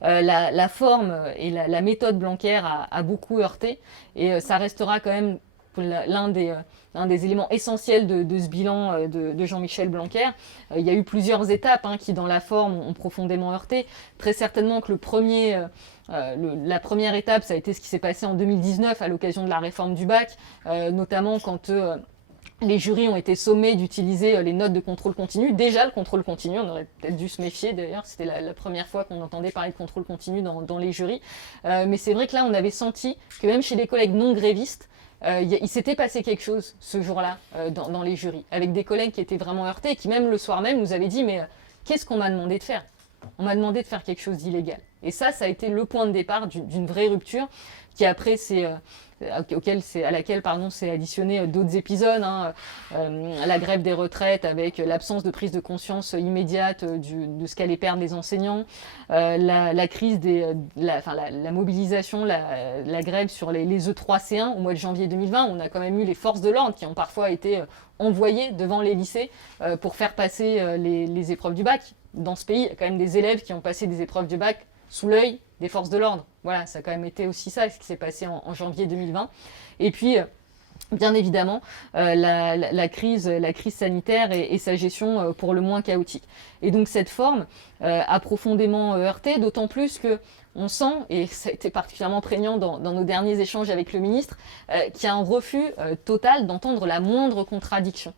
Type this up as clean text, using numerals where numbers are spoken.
La forme et la méthode Blanquer a beaucoup heurté, et ça restera quand même l'un des éléments essentiels de ce bilan de Jean-Michel Blanquer. Il y a eu plusieurs étapes qui, dans la forme, ont profondément heurté. Très certainement que la première étape, ça a été ce qui s'est passé en 2019 à l'occasion de la réforme du bac, notamment quand les jurys ont été sommés d'utiliser les notes de contrôle continu. Déjà, le contrôle continu, on aurait peut-être dû se méfier d'ailleurs, c'était la première fois qu'on entendait parler de contrôle continu dans les jurys. Mais c'est vrai que là, on avait senti que même chez les collègues non grévistes, il s'était passé quelque chose ce jour-là dans les jurys, avec des collègues qui étaient vraiment heurtés et qui même le soir même nous avaient dit mais qu'est-ce qu'on m'a demandé de faire? On m'a demandé de faire quelque chose d'illégal. Et ça a été le point de départ d'une vraie rupture qui après à laquelle s'est additionné d'autres épisodes, la grève des retraites avec l'absence de prise de conscience immédiate de ce qu'allaient perdre les enseignants, la crise la mobilisation, la grève sur les E3C1 au mois de janvier 2020. On a quand même eu les forces de l'ordre qui ont parfois été envoyées devant les lycées pour faire passer les épreuves du bac. Dans ce pays, il y a quand même des élèves qui ont passé des épreuves du bac sous l'œil des forces de l'ordre. Voilà, ça a quand même été aussi ça, ce qui s'est passé en janvier 2020. Et puis, bien évidemment, la crise sanitaire et sa gestion pour le moins chaotique. Et donc cette forme a profondément heurté, d'autant plus que on sent, et ça a été particulièrement prégnant dans nos derniers échanges avec le ministre, qu'il y a un refus total d'entendre la moindre contradiction